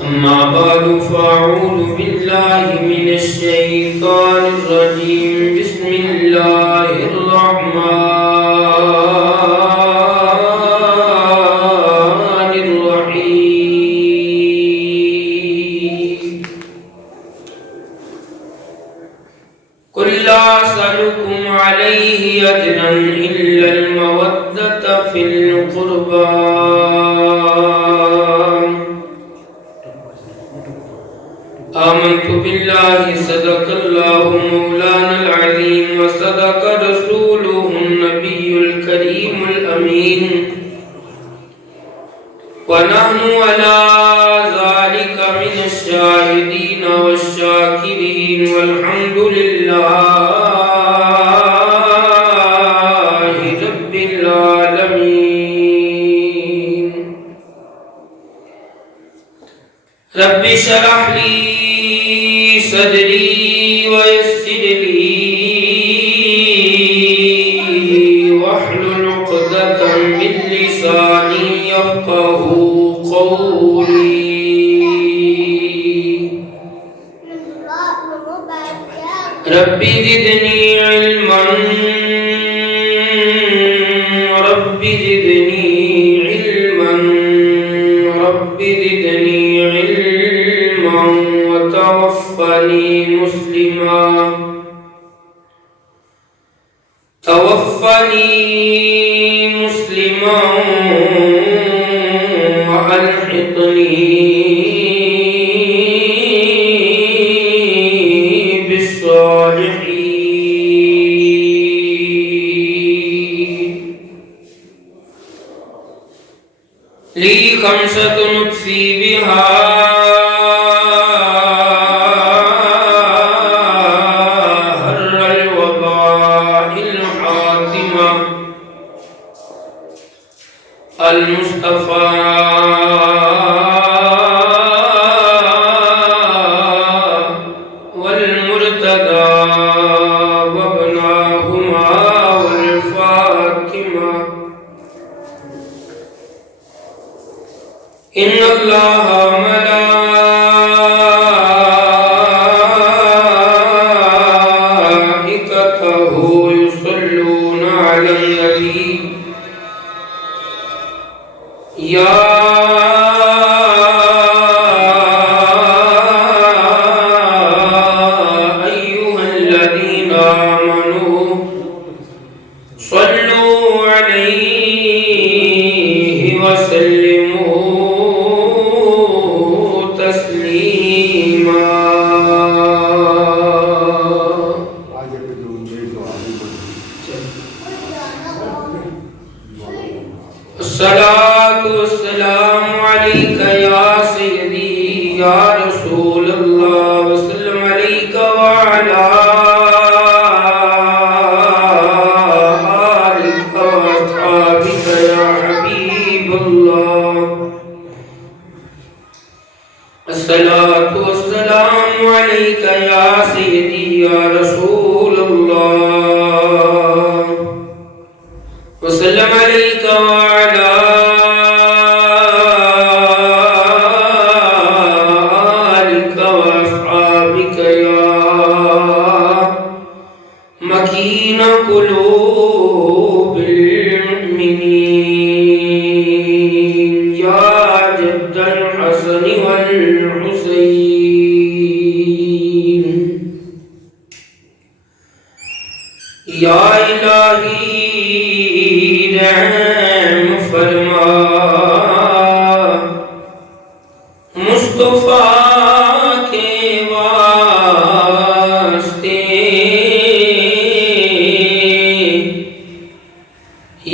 أما بعد فأعوذ بالله من الشيطان الرجيم بسم الله الرحمن الرحيم قل لا أسألكم عليه أجرا إلا المودة في القربى آمنت بالله صدق الله مولانا العظيم وصدق رسوله النبي الكريم الأمين ونحن على ذلك من الشاهدين والشاكرين والحمد لله رب العالمين رب اشرح لي صدري ويسر لي واحلل عقدة من لساني يفقهوا قولي رب زدني علما رب زدني علما رب زدني علما توفني مسلما وألحقني بالصالحين لي خمسة نطفي بها المصطفى والمرتضى وابناهما والفاطمة إن الله وملائكته يصلون على النبي يا أيها الذين آمنوا صلوا عليه وسلموا تسليما الصلاة والسلام عليك يا سيدي يا رسول الله وسلم عليك وعلى آلك وأصحابك يا حبيب الله الصلاة والسلام عليك يا سيدي يا رسول الله وسلم عليك وعلى آلك وأصحابك يا مكين قلوب المؤمنين يا جد الحسن والحسين یا الہی رحم فرما مصطفیٰ کے واسطے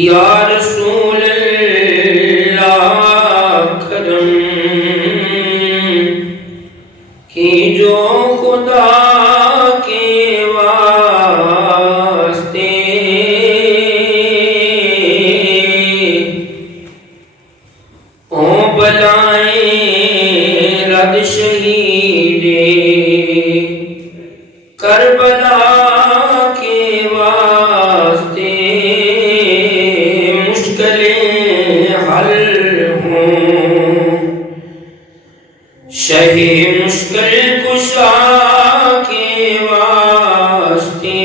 یا رسول اللہ کرم کی جو خدا کے واسطے کربلا کے واسطے مشکلیں حل ہوں، شہ مشکل کشا کے واسطے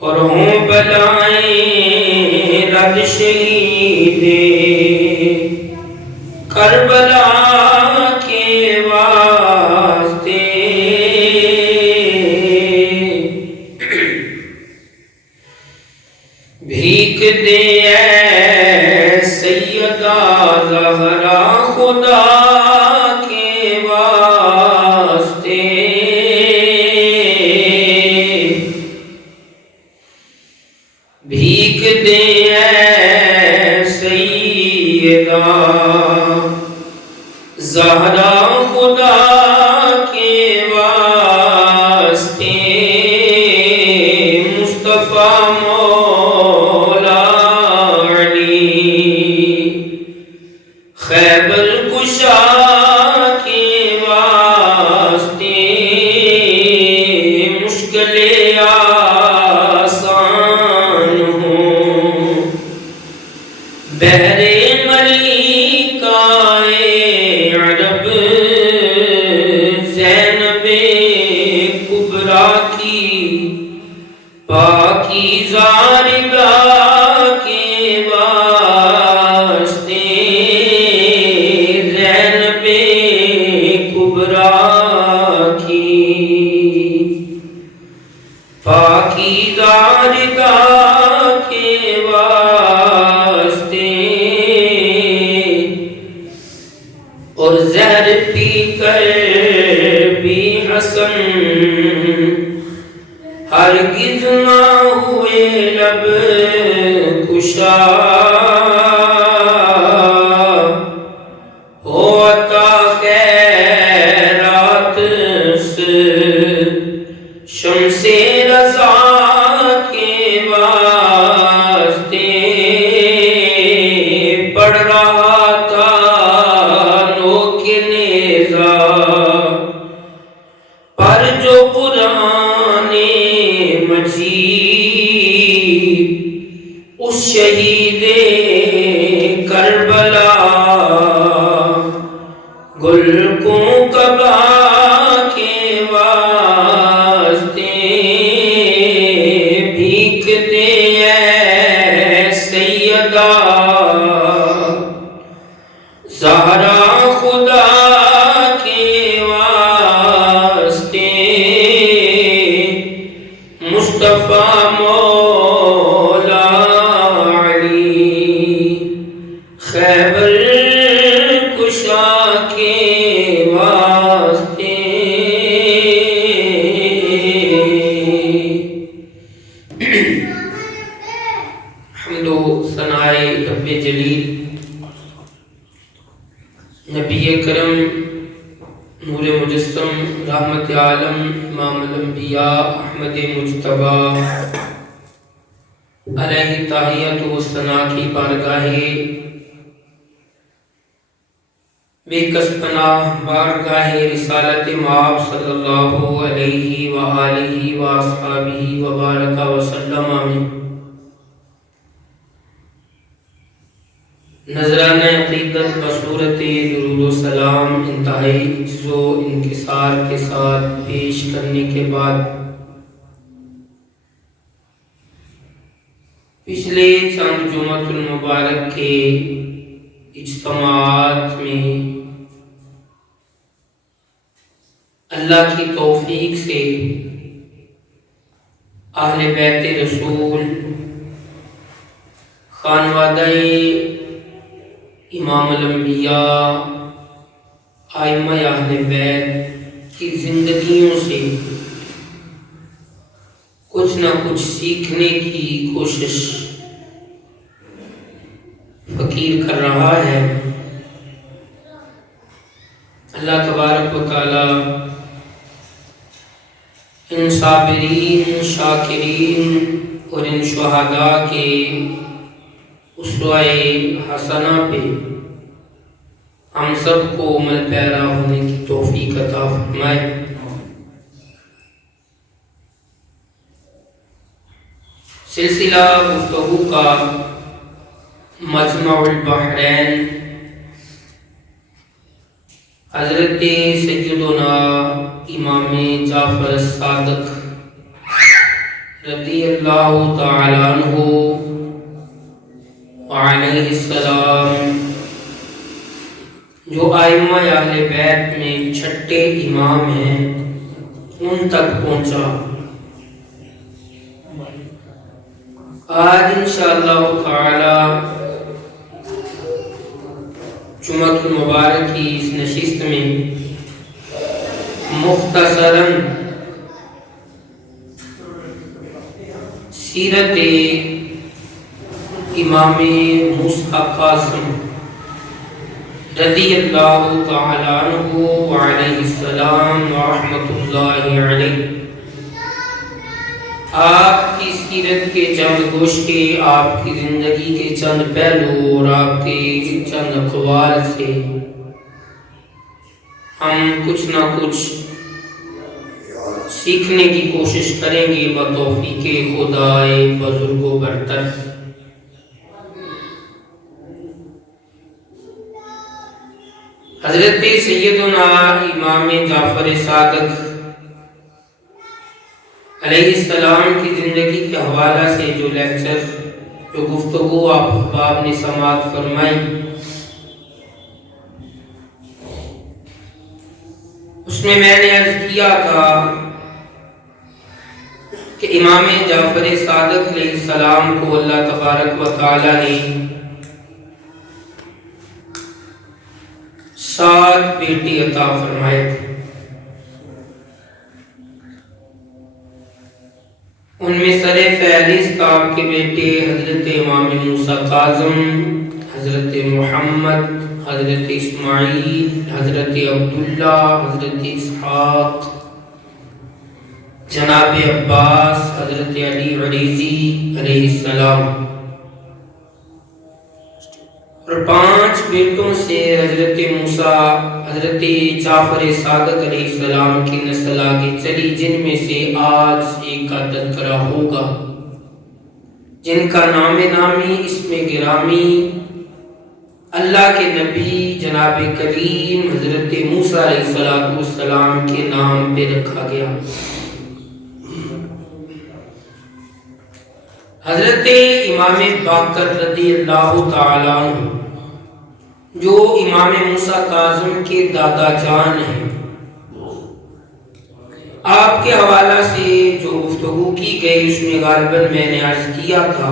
اور ہوں بلائیں رد شہید کربلا کے واسطے۔ بھیک دے اے سیدہ زہرا خدا کے واسطے، بھیک دے اے سیدہ زہرا خدا کے واسطے، مصطفیٰ مولا علی خیبر کشا کے واسطے، مشکل آسان ہوں، بحر ملیکائے عرب زینب کبریٰ کی پاکیزہ رضا کے واسطے، زینب کبریٰ کی پاکیزہ رضا کے واسطے، اور زہر پی کر بھی حسن ہرگز نہ ہوئے لب کشا، ہو عطا خیرات سے شمس رضا کے واسطے، پڑھ رہا تھا نوک نیزہ پر جو قرآن مجید، اس شہید کربلا گل کو کعبہ کے واسطے، بھیک دے اے سیدہ زہرا خدا کے واسطے، مصطفیٰ مولا علی خیبر کشا کے واسطے۔ حمد و ثناء رب جلیل نبی کرم نور مجسم رحمت عالم امام الانبیاء احمد مجتبی علیہ تحیت و ثنا کی بارگاہ بے کس پناہ بارگاہ رسالت مآب صلی اللہ علیہ وآلہ وآصحابہ وبارک وسلم میں نذرانہ عقیدت بصورت درود و سلام انتہائی عجز و انکسار کے ساتھ پیش کرنے کے بعد پچھلے چند جمعۃ المبارک کے اجتماعات میں اللہ کی توفیق سے اہل بیت رسول خانوادہ امام الانبیاء ائمہ اہل بیت کی زندگیوں سے کچھ نہ کچھ سیکھنے کی کوشش فقیر کر رہا ہے۔ اللہ تبارک و تعالی ان صابرین، شاکرین اور ان شہداء کے اسوہ حسنہ پہ ہم سب کو عمل پیرا ہونے کی توفیق عطا فرمائے۔ سلسلہ گفتگو کا مجمع البحرین حضرت سیدنا امام جعفر الصادق رضی اللہ تعالی عنہ علیہ السلام جو ائمہ اہل بیت میں چھٹے امام ہیں ان تک پہنچا۔ آج انشاءاللہ تعالی جمعہ المبارک کی اس نشست میں مختصراً سیرت امام موسیٰ قاسم رضی اللہ تعالی عنہ وعلیہ السلام ورحمۃ اللہ علیہ، آپ کی سیرت کے چند گوشے، آپ کی زندگی کے چند پہلو اور آپ کے چند اقوال سے ہم کچھ نہ کچھ سیکھنے کی کوشش کریں گے بتوفیق خدائے بزرگ و برتر۔ حضرت سیدنا امام جعفر صادق علیہ السلام کی زندگی کے حوالہ سے جو لیکچر، جو گفتگو آپ احباب نے سماعت فرمائی، اس میں نے عرض کیا تھا کہ امام جعفر صادق علیہ السلام کو اللہ تبارک و تعالی نے 7 بیٹے عطا فرمائے تھے۔ ان میں سر فہرست آپ کے بیٹے حضرت امام موسیٰ کاظم، حضرت محمد، حضرت اسماعیل، حضرت عبداللہ، حضرت اسحاق، جناب عباس، حضرت علی عریضی علیہ السلام، اور 5 بیٹوں سے حضرت موسیٰ، حضرت جعفر صادق علیہ السلام کی نسل آگے چلی، جن میں سے آج ایک کا تذکرہ ہوگا، جن کا نام نامی، اسم گرامی اللہ کے نبی جناب کریم حضرت موسیٰ علیہ السلام کے نام پہ رکھا گیا۔ حضرت امام باقر رضی اللہ تعالیٰ عنہ جو امام موسیٰ کاظم کے دادا جان ہیں، آپ کے حوالہ سے جو گفتگو کی گئی اس میں غالباً میں نے عرض کیا تھا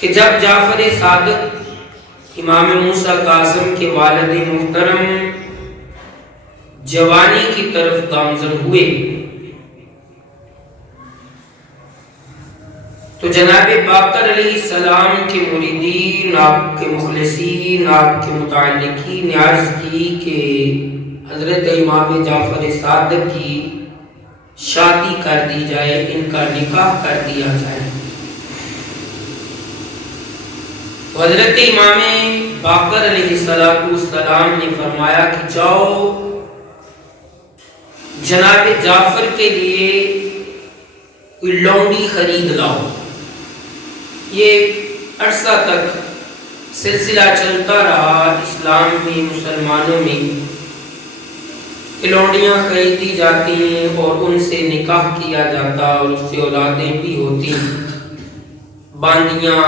کہ جب جعفر صادق امام موسیٰ کاظم کے والد محترم جوانی کی طرف گامزن ہوئے تو جناب باقر علیہ السلام کے مریدین، آپ کے مخلصین، آپ کے متعلقین نے عرض کی کہ حضرت امام جعفر صادق کی شادی کر دی جائے، ان کا نکاح کر دیا جائے۔ حضرت امام باقر علیہ السلام نے فرمایا کہ جاؤ جناب جعفر کے لیے کوئی لونڈی خرید لاؤ۔ یہ عرصہ تک سلسلہ چلتا رہا اسلام میں، مسلمانوں میں، کہ لونڈیاں خریدی جاتی اور ان سے نکاح کیا جاتا اور اس سے اولادیں بھی ہوتی۔ باندیاں،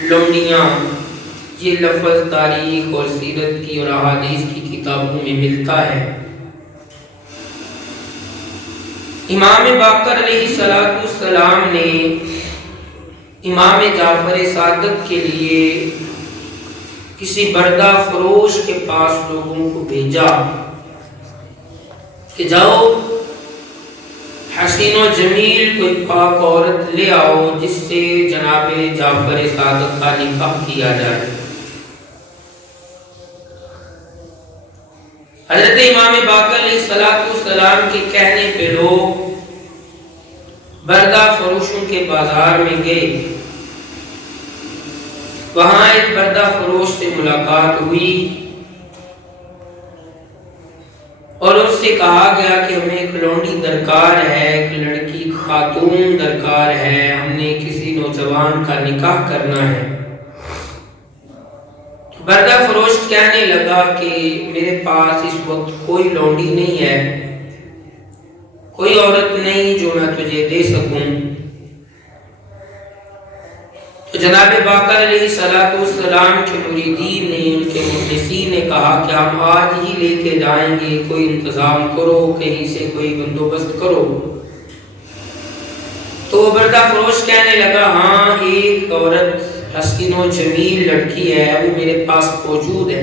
لونڈیاں، یہ لفظ تاریخ اور سیرت کی اور احادیث کی کتابوں میں ملتا ہے۔ امام باقر علیہ السلام نے امام جعفر صادق کے لیے کسی بردہ فروش کے پاس لوگوں کو بھیجا کہ جاؤ حسین و جمیل کوئی پاک عورت لے آؤ جس سے جناب جعفر صادق کا نکاح کیا جائے۔ حضرت امام باقر علیہ السلام کے کہنے پہ لوگ بردہ فروشوں کے بازار میں گئے۔ وہاں ایک بردہ فروش سے ملاقات ہوئی اور اس سے کہا گیا کہ ہمیں ایک لونڈی درکار ہے، ایک لڑکی خاتون درکار ہے، ہم نے کسی نوجوان کا نکاح کرنا ہے۔ بردہ فروش کہنے لگا کہ میرے پاس اس وقت کوئی لونڈی نہیں ہے، کوئی عورت نہیں جو میں تجھے دے سکوں۔ تو جناب باقر علیہ السلام کے مریدین نے، ان کے مخلصین نے کہا کہ ہم آج ہی لے کے جائیں گے، کوئی انتظام کرو، کہیں سے کوئی بندوبست کرو۔ تو بردہ فروش کہنے لگا ہاں ایک عورت حسین و جمیل لڑکی ہے، وہ میرے پاس موجود ہے،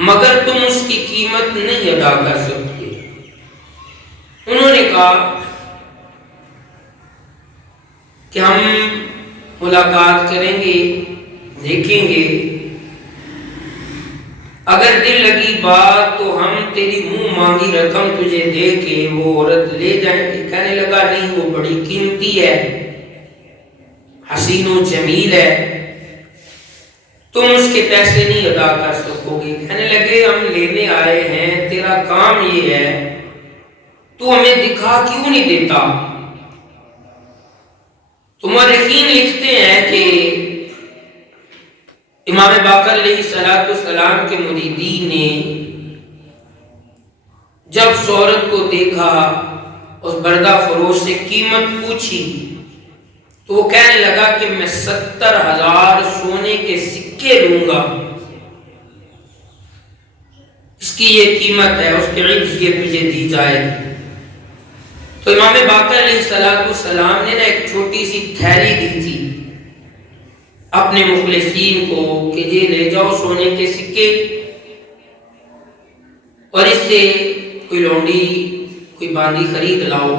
مگر تم اس کی قیمت نہیں ادا کر سکتے۔ انہوں نے کہا کہ ہم ملاقات کریں گے، دیکھیں گے، اگر دل لگی بات تو ہم تیری منہ مانگی رقم تجھے دے کے وہ عورت لے جائیں گے۔ کہنے لگا نہیں، وہ بڑی قیمتی ہے، حسین و جمیل ہے، تم اس کے پیسے نہیں ادا کر سکو گے۔ کہنے لگے ہم لینے آئے ہیں، تیرا کام یہ ہے، تو ہمیں دکھا کیوں نہیں دیتا؟ تو مورخین لکھتے ہیں کہ امام باقر علیہ السلام کے مریدین نے جب اس عورت کو دیکھا، اس بردہ فروش سے قیمت پوچھی، تو وہ کہنے لگا کہ میں 70,000 سونے کے سکے لوں گا، اس کی یہ قیمت ہے، اس کے عوض یہ تجھے دی جائے گی۔ تو امام باقر علیہ السلام نے ایک چھوٹی سی تھیلی دی تھی اپنے مخلصین کو کہ یہ لے جاؤ سونے کے سکے، اور اس سے کوئی لونڈی، کوئی باندی خرید لاؤ۔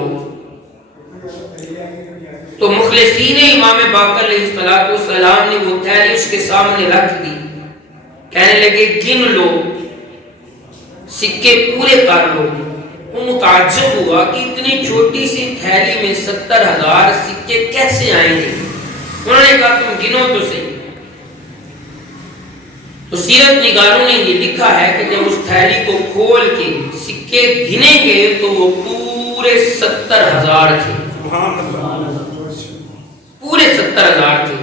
تو مخلصین امام باقر علیہ السلام نے وہ تھیلی اس کے سامنے رکھ دی، کہنے لگے گن لو، سکے پورے کر لو۔ وہ متعجب ہوا کہ اتنی چھوٹی سی تھیلی میں 70,000 سکے کیسے آئیں گے۔ انہوں نے کہا تم گنو تو صحیح۔ تو سیرت نگاروں نے یہ لکھا ہے کہ جب اس تھیلی کو کھول کے سکے گنے گے تو وہ پورے 70,000 تھے، پورے 70,000 تھے۔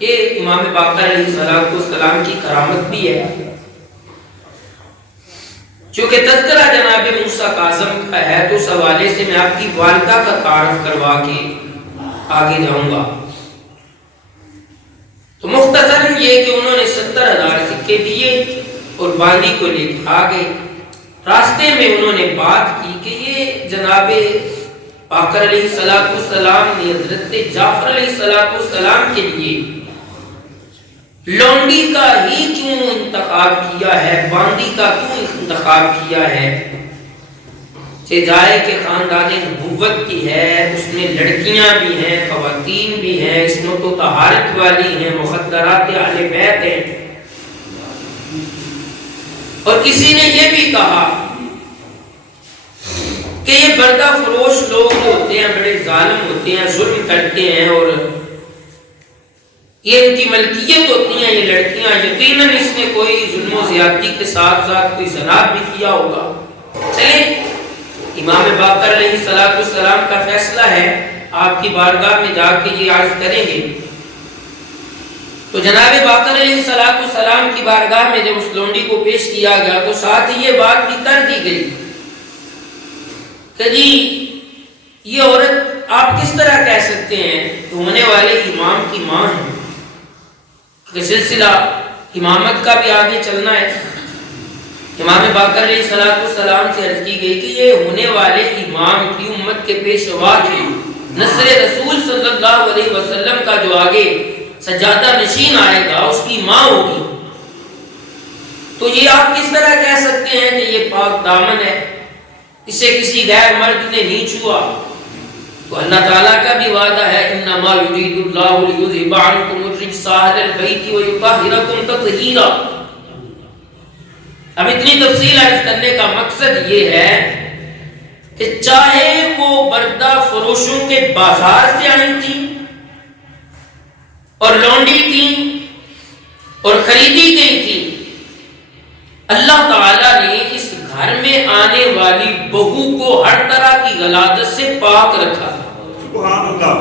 یہ امام باقر علیہ السلام کی کرامت بھی ہے۔ چونکہ تذکرہ جناب موسیٰ کاظم کا ہے تو اس حوالے سے میں آپ کی والدہ کا تعارف کروا کے آگے جاؤں گا۔ تو مختصراً یہ کہ انہوں نے 70,000 سکے دیے اور باندی کو لے کے آ گئے۔ راستے میں انہوں نے بات کی کہ یہ جناب باقر علیہ السلام نے حضرت جعفر علیہ السلام کے لیے لونڈی کا ہی کیوں انتخاب کیا ہے، باندی کا کیوں انتخاب کیا ہے؟ سے جائے کہ خاندان نبوت کی ہے، اس میں لڑکیاں بھی ہیں، خواتین بھی ہیں، عصمت و طہارت والی ہیں، مخدرات اہل بیت ہیں۔ اور کسی نے یہ بھی کہا کہ یہ بردہ فروش لوگ ہوتے ہیں، بڑے ظالم ہوتے ہیں، ظلم کرتے ہیں، اور یہ ان کی ملکیت ہوتی ہیں یہ لڑکیاں، یقیناً اس نے کوئی ظلم و زیادتی کے ساتھ ساتھ کوئی زنا بھی کیا ہوگا۔ چلیں امام باقر علیہ السلام کا فیصلہ ہے، آپ کی بارگاہ میں جا کے یہ عرض کریں گے۔ تو جناب باقر علیہ السلام کی بارگاہ میں جب اس لونڈی کو پیش کیا گیا تو ساتھ ہی یہ بات بھی کر دی گئی کہ جی یہ عورت آپ کس طرح کہہ سکتے ہیں کہ ہونے والے امام کی ماں ہے، کہ سلسلہ امامت کا بھی آگے چلنا ہے۔ امام باقر علیہ السلام سے عرض کی گئی کہ یہ ہونے والے امام کی امت کے پیشوا تھے، نسل رسول صلی اللہ علیہ وسلم کا جو آگے سجادہ نشین آئے گا اس کی ماں ہوگی، تو یہ آپ کس طرح کہہ سکتے ہیں کہ یہ پاک دامن ہے، اسے کسی غیر مرد نے نہیں چھوا؟ تو اللہ تعالیٰ کا بھی وعدہ ہے انما یرید اللہ لیذھب عنکم الرجس اہل البیت ویطہرکم تطہیرا۔ اب اتنی تفصیل عرض کرنے کا مقصد یہ ہے کہ چاہے وہ بردہ فروشوں کے بازار سے آئی تھی اور لونڈی تھی اور خریدی گئی تھی، اللہ تعالیٰ نے اس گھر میں آنے والی بہو کو ہر طرح کی غلاظت سے پاک رکھا تھا. سبحان اللہ.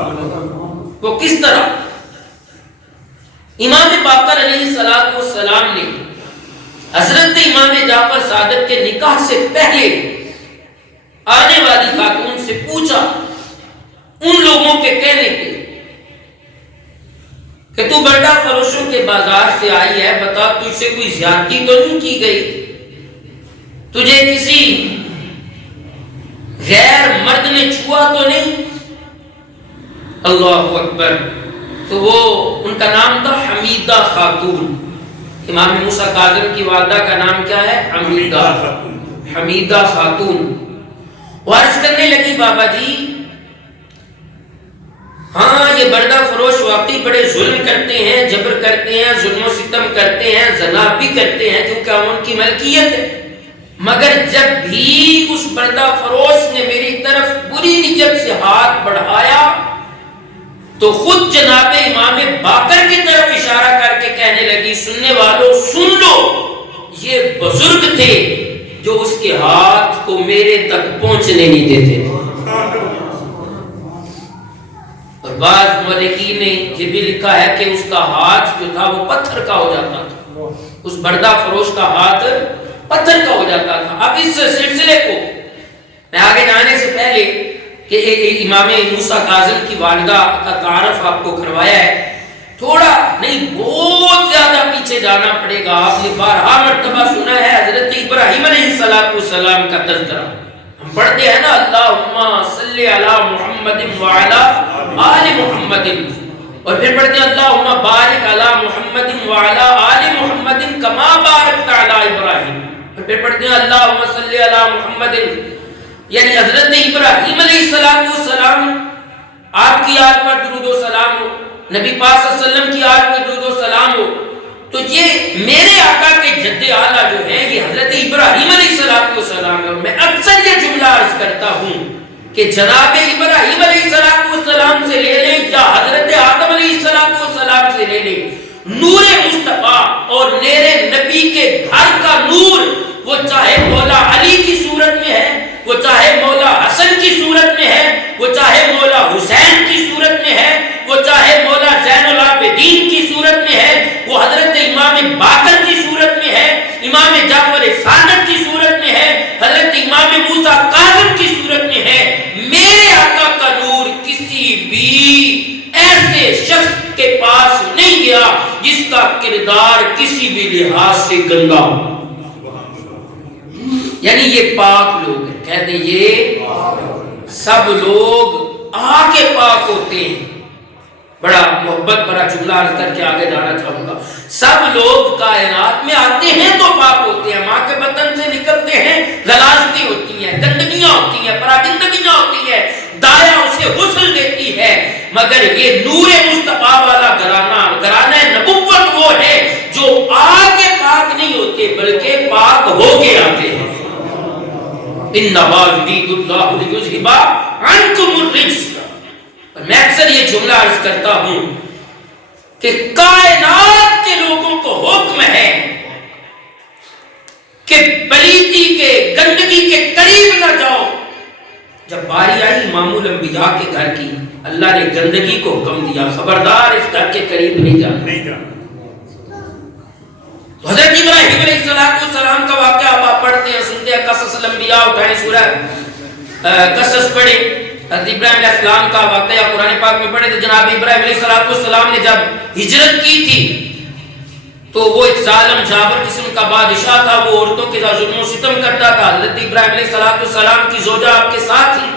وہ کس طرح؟ امام باقر علیہ السلام نے حضرت امام جعفر صادق کے نکاح سے پہلے آنے والی خاتون سے پوچھا ان لوگوں کے کہنے پہ کہ تو بردہ فروشوں کے بازار سے آئی ہے، بتا تجھ سے کوئی زیادتی تو نہیں کی گئی؟ تجھے کسی غیر مرد نے چھوا تو نہیں؟ اللہ اکبر. تو وہ ان کا نام تھا حمیدہ خاتون. امام موسیٰ کاظم کی والدہ کا نام کیا ہے؟ حمیدہ خاتون. وہ عرض کرنے لگی بابا جی ہاں یہ بردہ فروش واقعی بڑے ظلم کرتے ہیں، جبر کرتے ہیں، ظلم و ستم کرتے ہیں، زنا بھی کرتے ہیں کیونکہ ان کی ملکیت ہے، مگر جب بھی اس بردہ فروش نے میری طرف بری نیت سے ہاتھ بڑھایا تو خود جناب امام باقر کی طرف اشارہ کر کے کہنے لگی سننے والوں سن لو، یہ بزرگ تھے جو اس کے ہاتھ کو میرے تک پہنچنے نہیں دیتے تھے. اور بعض مورخین نے یہ بھی لکھا ہے کہ اس کا ہاتھ جو تھا وہ پتھر کا ہو جاتا تھا، اس بردہ فروش کا ہاتھ پتھر کا ہو جاتا تھا. اب اس سلسلے کو میں آگے جانے سے پہلے کہ امام موسیٰ کاظم کی والدہ کا تعارف آپ کو کروایا ہے، تھوڑا نہیں بہت زیادہ پیچھے جانا پڑے گا. آپ نے بارہا مرتبہ سنا ہے حضرت ابراہیم علیہ السلام کا تذکرہ. ہم پڑھتے ہیں نا اللہم صلی علی محمد وعلی آل محمد، اور پھر پڑھتے ہیں اللہم بارک علی محمد وعلی آل محمد کما بارکت علی ابراہیم، اور پھر پڑھتے ہیں اللہم صلی علی محمد. یعنی حضرت ابراہیم علیہ السلام آپ کی آل پر درود و سلام ہو، نبی پاک صلی اللہ علیہ وسلم کی آل پر درود و سلام ہو. تو یہ میرے آقا کے جد اعلیٰ جو ہیں یہ حضرت ابراہیم علیہ السلام ہے. اور میں اکثر یہ جملہ عرض کرتا ہوں کہ جناب ابراہیم علیہ السلام سے لے لیں یا حضرت آدم علیہ السلام سے لے لیں، نور مصطفیٰ اور میرے نبی کے گھر کا نور، وہ چاہے مولا علی کی صورت میں ہے، وہ چاہے مولا حسن کی صورت میں ہے، وہ چاہے مولا حسین کی صورت میں ہے، وہ چاہے مولا زین العابدین کی صورت میں ہے، وہ حضرت امام باقر کی صورت میں ہے، امام جعفر صادق کی صورت میں ہے، حضرت امام موسیٰ کاظم کی صورت میں ہے. میرے آقا کا نور کسی بھی ایسے شخص کے پاس نہیں گیا جس کا کردار کسی بھی لحاظ سے گندا ہو. یعنی یہ پاک لوگ ہیں، کہتے ہیں یہ سب لوگ آ کے پاک ہوتے ہیں. بڑا محبت بڑا جملہ عرض کر کے آگے جانا چاہوں گا. سب لوگ کائنات میں آتے ہیں تو پاک ہوتے ہیں، ماں کے بطن سے نکلتے ہیں غلاظتیں ہوتی ہیں، گندگیاں ہوتی ہیں، پراگندگیاں ہوتی ہیں، دایا اسے غسل دیتی ہے. مگر یہ نور مصطفیٰ والا گھرانہ نبوت وہ ہے جو آ کے پاک نہیں ہوتے بلکہ پاک ہو کے آتے ہیں. انما یرید اللہ لیذھب عنکم الرجس. میں اکثر یہ جملہ عرض کرتا ہوں کہ کائنات کے لوگوں کو حکم ہے کہ پلیتی کے گندگی کے قریب نہ جاؤ. جب باری آئی امام الانبیاء کے گھر کی، اللہ نے گندگی کو حکم دیا خبردار اس گھر کے قریب نہیں جانا. حضرت ابراہیم علیہ السلام کا واقعہ آپ پڑھتے ہیں، سنتے ہیں، قصص الانبیاء اٹھائیں، سورہ قصص پڑھے. حضرت ابراہیم علیہ السلام کا واقعہ قرآن پاک میں پڑھے. تو جناب ابراہیم علیہ السلام نے جب ہجرت کی تھی تو وہ ایک ظالم جابر قسم کا بادشاہ تھا، وہ عورتوں کے ساتھ ظلم و ستم کرتا تھا. حضرت ابراہیم علیہ السلام کی زوجہ آپ کے ساتھ تھی.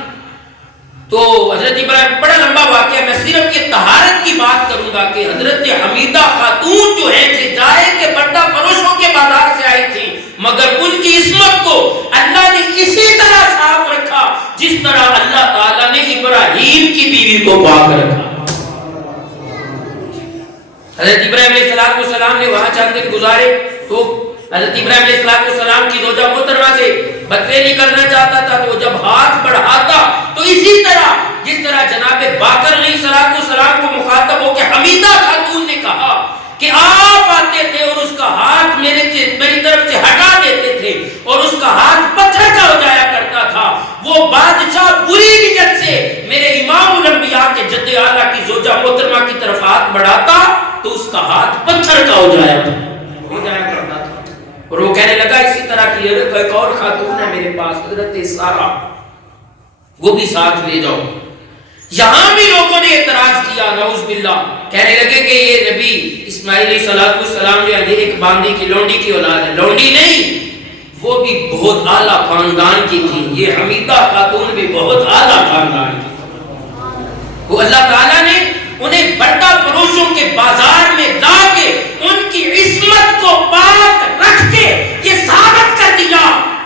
تو حضرت ابراہیم بڑا لمبا واقعہ، میں صرف یہ طہارت کی بات کروں گا کہ حضرت حمیدہ خاتون جو ہیں جائے کہ بردہ فروشوں کے بازار سے آئی تھی، مگر ان کی عصمت کو اللہ نے اسی طرح صاف رکھا جس طرح اللہ تعالیٰ نے ابراہیم کی بیوی کو پاک رکھا. حضرت ابراہیم علیہ السلام نے وہاں چند دن گزارے تو حضرت ابراہیم علیہ السلام کی زوجہ محترمہ سے بدفعلی کرنا چاہتا تھا، تو جب ہاتھ بڑھاتا تو اسی طرح جس طرح جناب باقر علیہ السلام کو مخاطب ہو کے حمیدہ خاتون نے کہا کہ آپ آتے تھے اور اس کا ہاتھ میری طرف سے ہٹا دیتے تھے اور اس کا ہاتھ پتھر کا ہو وہ بادشاہ بری نیت سے میرے امام الانبیاء کے جد اعلیٰ کی زوجہ محترمہ کی طرف ہاتھ بڑھاتا تو اس کا ہاتھ پتھر کا ہو جایا کرتا تھا. اور وہ کہنے لگا اسی طرح کی ایک اور خاتون ہے میرے پاس حضرت سارہ، وہ بھی ساتھ لے جاؤ. یہاں بھی لوگوں نے اعتراض کیا، نعوذ باللہ، کہنے لگے کہ یہ نبی اسماعیل علیہ السلام جو ہے یہ ایک باندی کی لونڈی کی اولاد ہے. لونڈی نہیں، وہ بھی بہت اعلیٰ خاندان کی تھی. یہ حمیدہ خاتون بھی بہت اعلیٰ خاندان کی تھی. وہ اللہ تعالیٰ نے انہیں بڑا فروشوں کے بازار میں لا کے ان کی عصمت کو پاک رکھ کے یہ ثابت کر دیا